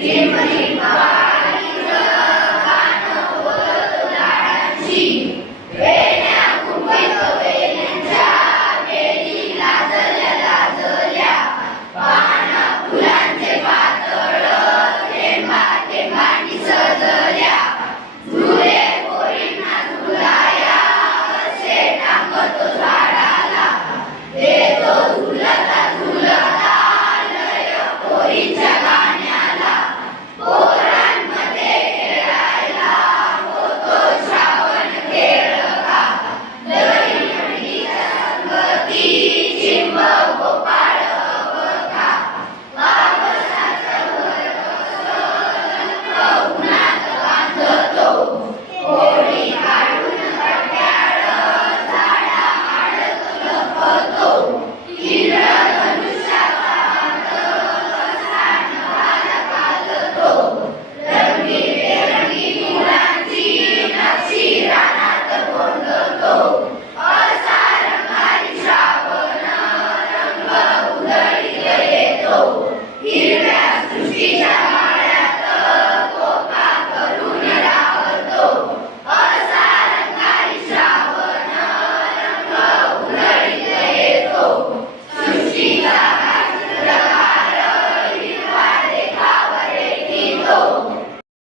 रिम रिम वाळीचं गाणं बोलत झाडांची, वेण्या घुमवीत वेण्यांच्या वेली लाजल्या लाजल्या, पानं फुलांचे पातळ थेंबा थेंबांनी सजल्या, झुले पोरींना झुलाया असे टांगतो झाडाला, देतो झुलता झुलता लय पोरींच्या